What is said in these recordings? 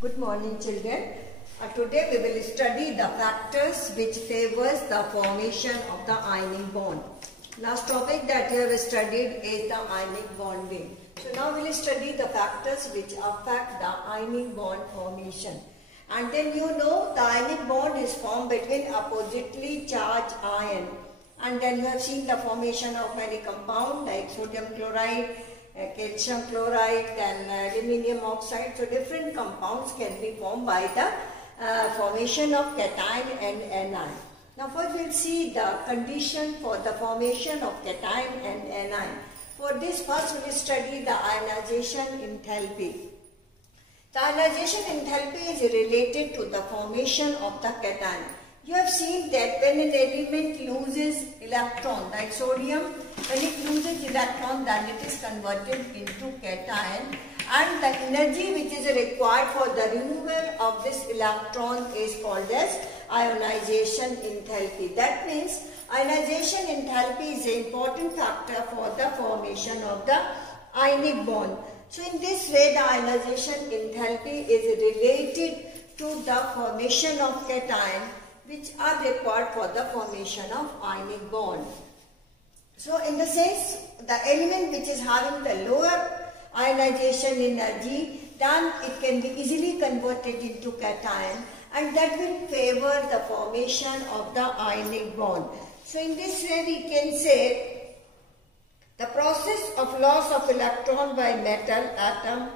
Good morning, children. Today we will study the factors which favors the formation of the ionic bond. Last topic that you have studied is the ionic bonding. So now we will study the factors which affect the ionic bond formation. And then you know the ionic bond is formed between oppositely charged ion. And then you have seen the formation of many compounds like sodium chloride, calcium chloride, and aluminium oxide. So different compounds can be formed by the formation of cation and anion. Now first we will see the condition for the formation of cation and anion. For this first we will study the ionization enthalpy. The ionization enthalpy is related to the formation of the cation. You have seen that when an element loses electron, like sodium, when it loses electron, then it is converted into cation, and the energy which is required for the removal of this electron is called as ionization enthalpy. That means ionization enthalpy is an important factor for the formation of the ionic bond. So in this way the ionization enthalpy is related to the formation of cation, which are required for the formation of ionic bond. So in the sense, the element which is having the lower ionization energy, then it can be easily converted into cation, and that will favor the formation of the ionic bond. So in this way we can say the process of loss of electron by metal atom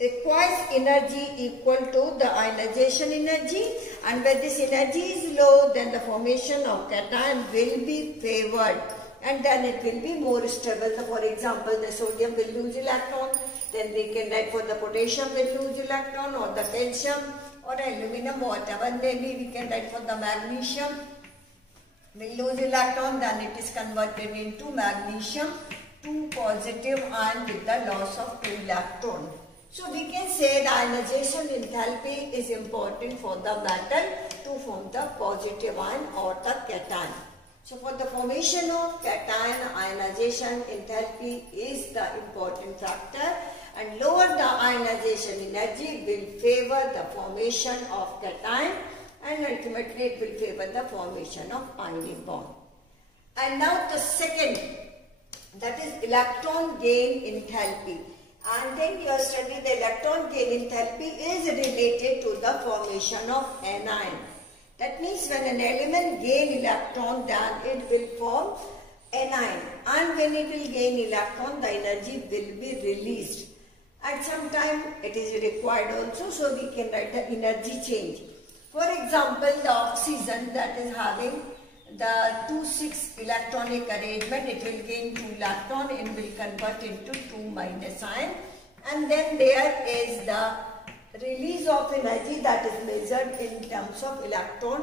requires energy equal to the ionization energy, and when this energy is low, then the formation of cation will be favored, and then it will be more stable. So for example, the sodium will lose electron, then we can write for the potassium will lose electron, or the calcium or aluminum, whatever maybe we can write for the magnesium will lose electron, then it is converted into magnesium 2 positive ion with the loss of 2 electron. So we can say the ionization enthalpy is important for the metal to form the positive ion or the cation. So for the formation of cation, ionization enthalpy is the important factor, and lower the ionization energy will favor the formation of cation, and ultimately it will favor the formation of ionic bond. And now the second, that is electron gain enthalpy. And then you have studied the electron gain enthalpy is related to the formation of anion. That means when an element gain electron, then it will form anion, and when it will gain electron, the energy will be released. At some time it is required also, so we can write the energy change. For example, the oxygen that is having the 2,6 electronic arrangement, it will gain 2 electron and will convert into 2 minus ion, and then there is the release of energy that is measured in terms of electron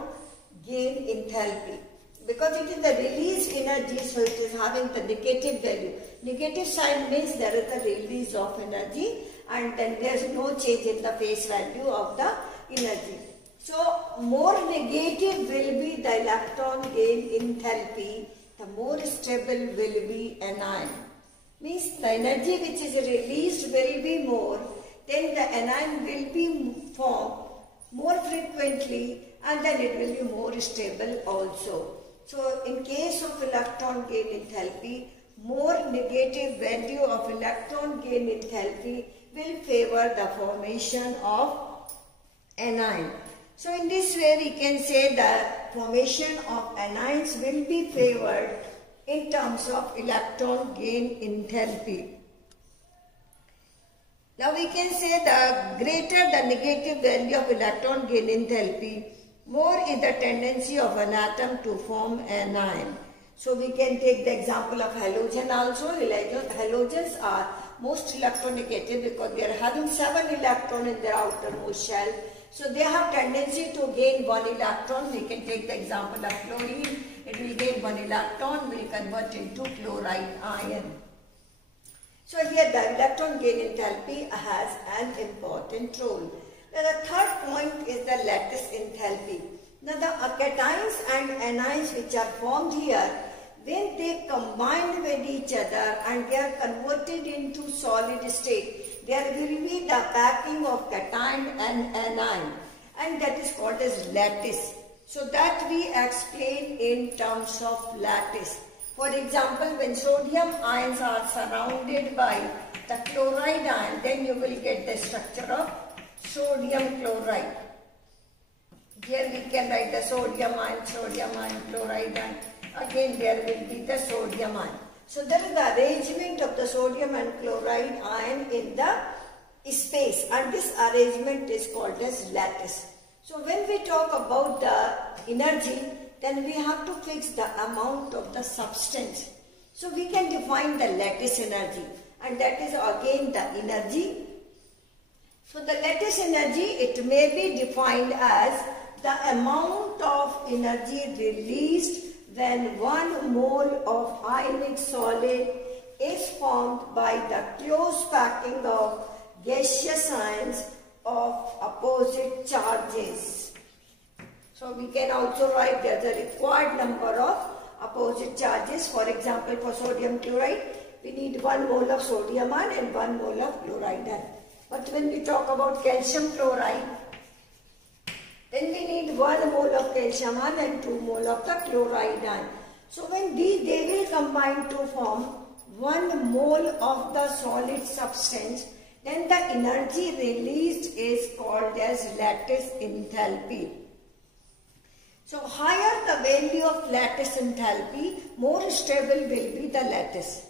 gain enthalpy. Because it is the released energy, so it is having the negative value. Negative sign means there is the release of energy, and then there is no change in the face value of the energy. So more negative will be the electron gain enthalpy, the more stable will be anion. Means the energy which is released will be more, then the anion will be formed more frequently, and then it will be more stable also. So in case of electron gain enthalpy, more negative value of electron gain enthalpy will favor the formation of anion. So in this way we can say that formation of anions will be favored in terms of electron gain enthalpy. Now we can say the greater the negative value of electron gain enthalpy, more is the tendency of an atom to form an ion. So we can take the example of halogen also. Halogens are most electronegative because they are having 7 electrons in their outermost shell. So they have tendency to gain 1 electron. We can take the example of chlorine. It will gain 1 electron, will convert into chloride ion. So here the electron gain enthalpy has an important role. Now the third point is the lattice enthalpy. Now the cations and anions which are formed here, when they combine with each other and they are converted into solid state, there will be the packing of cation and anion, and that is called as lattice. So that we explain in terms of lattice. For example, when sodium ions are surrounded by the chloride ion, then you will get the structure of sodium chloride. Here we can write the sodium ion, chloride ion. Again there will be the sodium ion. So there is the arrangement of the sodium and chloride ion in the space, and this arrangement is called as lattice. So when we talk about the energy, then we have to fix the amount of the substance. So we can define the lattice energy, and that is again the energy. So the lattice energy, it may be defined as the amount of energy released when 1 mole of ionic solid is formed by the close packing of gaseous ions of opposite charges. So we can also write there the required number of opposite charges. For example, for sodium chloride, we need 1 mole of sodium ion and 1 mole of chloride ion. But when we talk about calcium chloride, then we need 1 mole of calcium ion and 2 mole of the chloride ion. So when they will combine to form 1 mole of the solid substance, then the energy released is called as lattice enthalpy. So higher the value of lattice enthalpy, more stable will be the lattice,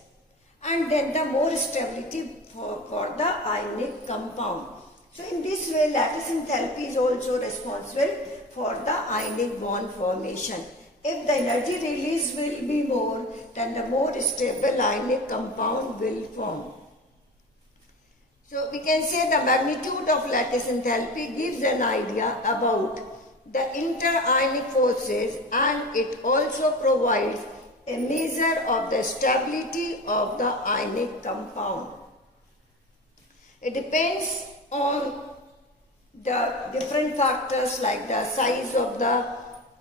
and then the more stability for the ionic compound. So in this way, lattice enthalpy is also responsible for the ionic bond formation. If the energy release will be more, then the more stable ionic compound will form. So we can say the magnitude of lattice enthalpy gives an idea about the inter-ionic forces, and it also provides a measure of the stability of the ionic compound. It depends on the different factors like the size of the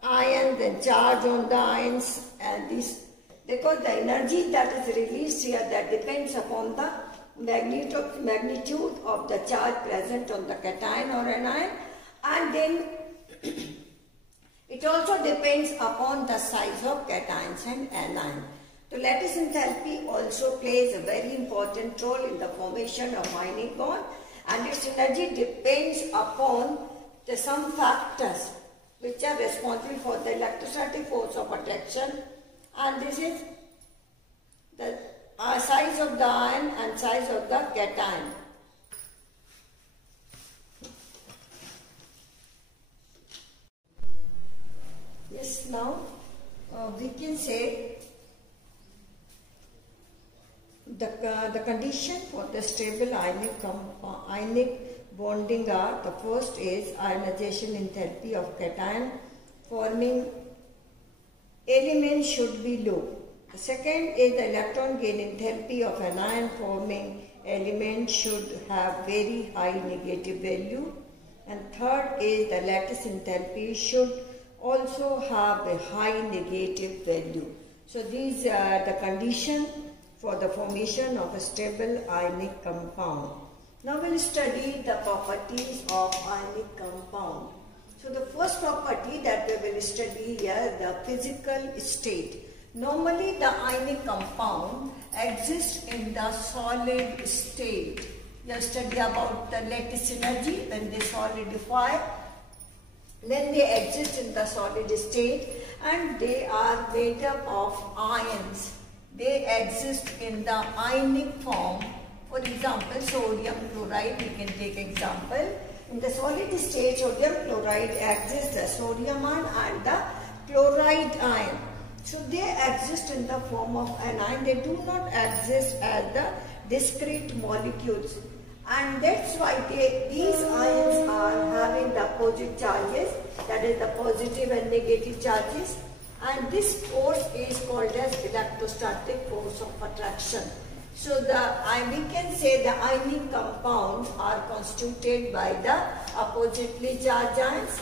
ion, the charge on the ions, and this, because the energy that is released here, that depends upon the magnitude of the charge present on the cation or anion, and then it also depends upon the size of cations and anion. So lattice enthalpy also plays a very important role in the formation of ionic bond, and its energy depends upon some factors which are responsible for the electrostatic force of attraction, and this is the size of the ion and size of the cation. Yes, now we can say the condition for the stable ionic bonding are: the first is ionization enthalpy of cation forming element should be low. The second is the electron gain enthalpy of an ion forming element should have very high negative value. And third is the lattice enthalpy should also have a high negative value. So these are the conditions for the formation of a stable ionic compound. Now we'll study the properties of ionic compound. So the first property that we will study here, the physical state. Normally the ionic compound exists in the solid state. You have studied about the lattice energy when they solidify. Then they exist in the solid state and they are made up of ions. They exist in the ionic form. For example, sodium chloride, we can take example. In the solid state, sodium chloride exists the sodium ion and the chloride ion. So they exist in the form of an ion. They do not exist as the discrete molecules. And that's why these ions are having the opposite charges, that is the positive and negative charges. And this force is called as electrostatic force of attraction. So we can say the ionic compounds are constituted by the oppositely charged ions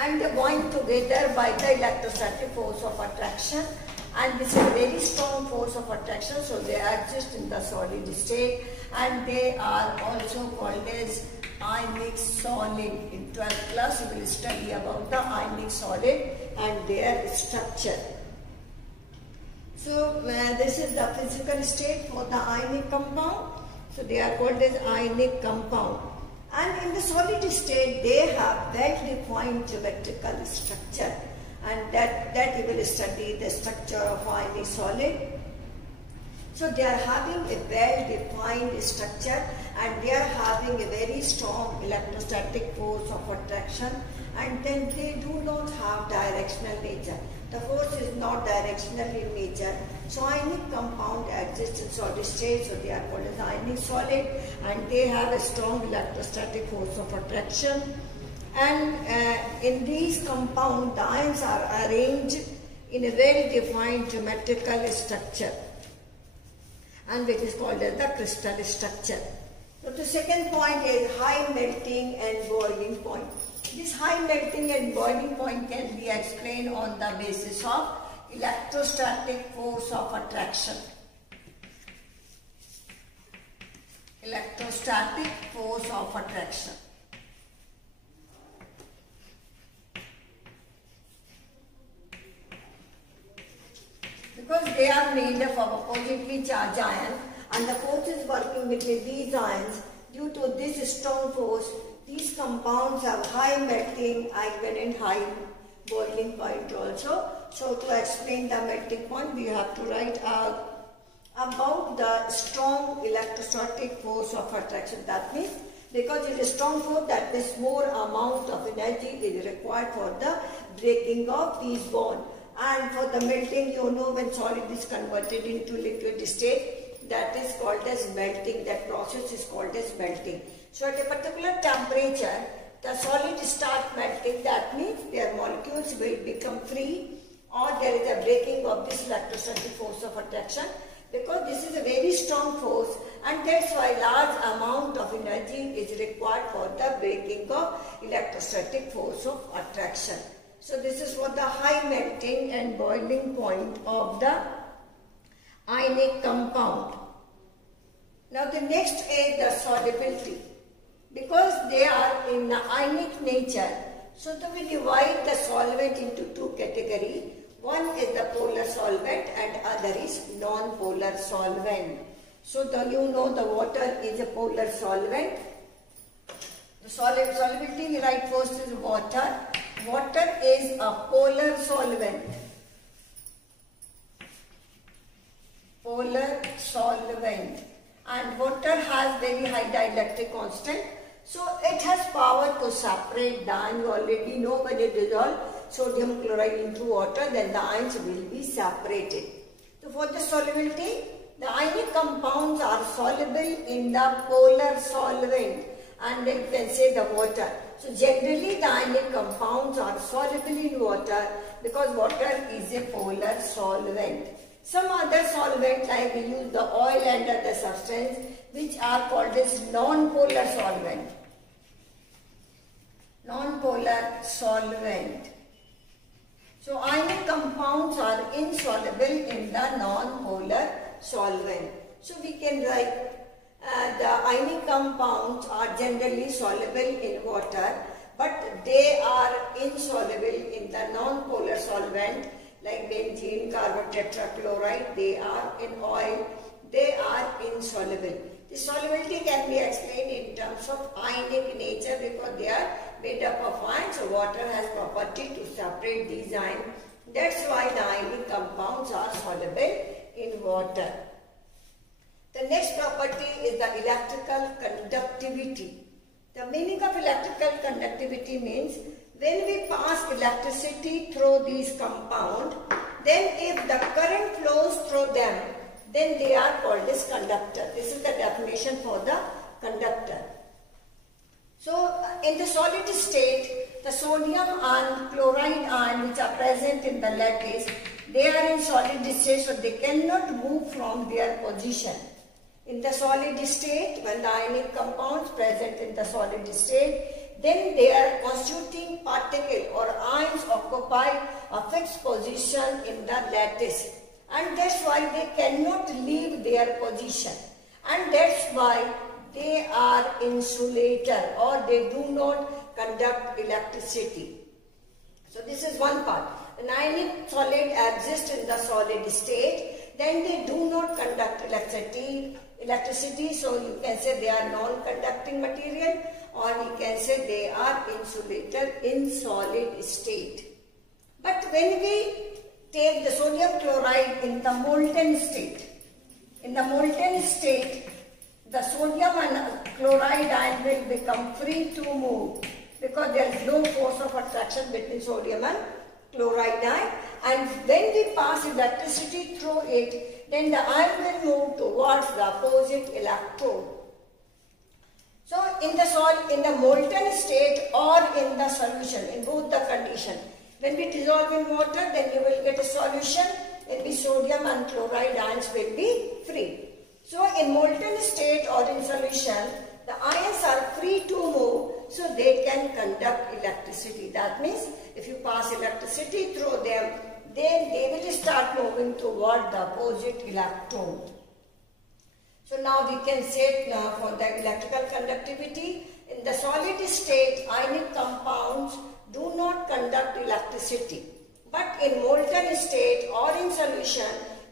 and they bind together by the electrostatic force of attraction. and this is a very strong force of attraction, so they exist in the solid state, and they are also called as ionic solid. In 12th class you will study about the ionic solid and their structure. So this is the physical state for the ionic compound. So they are called as ionic compound. And in the solid state, they have well-defined geometrical structure. And that you will study the structure of ionic solid. So they are having a well-defined structure, and they are having a very strong electrostatic force of attraction, and then they do not have directional nature. The force is not directional in nature. So ionic compound exists in solid state, so they are called as ionic solid, and they have a strong electrostatic force of attraction. And in these compounds, the ions are arranged in a well-defined geometrical structure, and which is called as the crystal structure. So the second point is high melting and boiling point. This high melting and boiling point can be explained on the basis of electrostatic force of attraction. Electrostatic force of attraction. Because they are made up of oppositely charged ions, and the force is working between these ions. Due to this strong force, these compounds have high melting even and high boiling point also. So to explain the melting point, we have to write about the strong electrostatic force of attraction. That means because it is strong force, that means more amount of energy is required for the breaking of these bonds. And for the melting, you know, when solid is converted into liquid state, that is called as melting. That process is called as melting. So at a particular temperature, the solid start melting. That means their molecules will become free, or there is a breaking of this electrostatic force of attraction, because this is a very strong force, and that's why large amount of energy is required for the breaking of electrostatic force of attraction. So this is for the high melting and boiling point of the ionic compound. Now the next is the solubility. Because they are in the ionic nature, so we divide the solvent into two categories. One is the polar solvent and other is non-polar solvent. So you know the water is a polar solvent. The solubility we write first is water. Water is a polar solvent. Polar solvent. And water has very high dielectric constant. So it has power to separate the ions. You already know when it dissolves sodium chloride into water, then the ions will be separated. So for the solubility, the ionic compounds are soluble in the polar solvent, and then you can say the water. So generally the ionic compounds are soluble in water because water is a polar solvent. Some other solvent, like we use the oil and other substance, which are called as non-polar solvent. Non-polar solvent. So ionic compounds are insoluble in the non-polar solvent. So we can write the ionic compounds are generally soluble in water, but they are insoluble in the non-polar solvent, like benzene, carbon tetrachloride. They are in oil, they are insoluble. The solubility can be explained in terms of ionic nature because they are made up of ions. So water has property to separate these ions. That's why the ionic compounds are soluble in water. The next property is the electrical conductivity. The meaning of electrical conductivity means when we pass electricity through these compounds, then if the current flows through them, then they are called as conductor. This is the definition for the conductor. So in the solid state, the sodium and chloride ion which are present in the lattice, they are in solid state, so they cannot move from their position. In the solid state, when the ionic compounds present in the solid state, then their constituting particle or ions occupy a fixed position in the lattice. and that's why they cannot leave their position, and that's why they are insulator or they do not conduct electricity. So this is one part. An ionic solid exists in the solid state, then they do not conduct electricity, so you can say they are non-conducting material, or we can say they are insulator in solid state. But when we take the sodium chloride in the molten state, the sodium and chloride ion will become free to move because there is no force of attraction between sodium and chloride ion, and when we pass electricity through it, then the ion will move towards the opposite electrode. So in the molten state or in the solution, in both the condition, when we dissolve in water, then you will get a solution in which sodium and chloride ions will be free. So in molten state or in solution, the ions are free to move, so they can conduct electricity. That means if you pass electricity through them, then they will start moving toward the opposite electrode. So now we can say for the electrical conductivity, in the solid state, ionic compounds do not conduct electricity. But in molten state or in solution,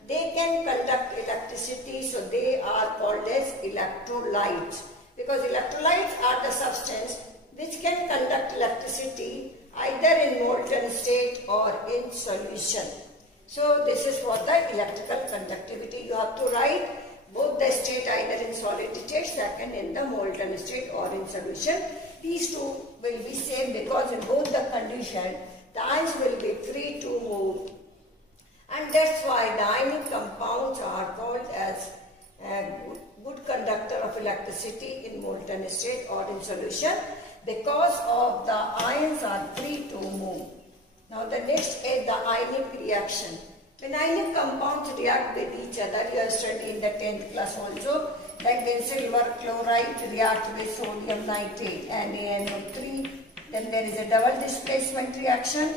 they can conduct electricity, so they are called as electrolytes. Because electrolytes are the substance which can conduct electricity either in molten state or in solution. So this is for the electrical conductivity. You have to write both the state either in solid state, second in the molten state or in solution. These two will be same because in both the condition the ions will be free to move, and that's why the ionic compounds are called as good conductor of electricity in molten state or in solution because of the ions are free to move. Now the next is the ionic reaction. When ionic compounds react with each other, you have studied in the 10th class also, like when silver chloride reacts with sodium nitrate, NaNO3, then there is a double displacement reaction.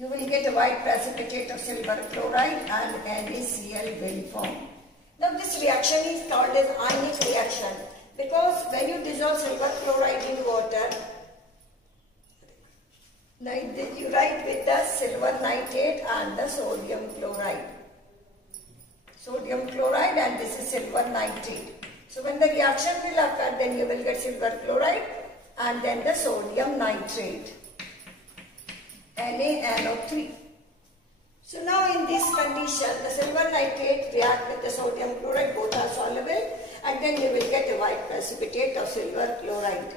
You will get a white precipitate of silver chloride and NaCl will form. Now this reaction is called as ionic reaction because when you dissolve silver chloride in water, you write with the silver nitrate and the sodium chloride. Sodium chloride and this is silver nitrate. So when the reaction will occur, then you will get silver chloride and then the sodium nitrate, NaNO3. So now in this condition, the silver nitrate react with the sodium chloride, both are soluble, and then you will get a white precipitate of silver chloride.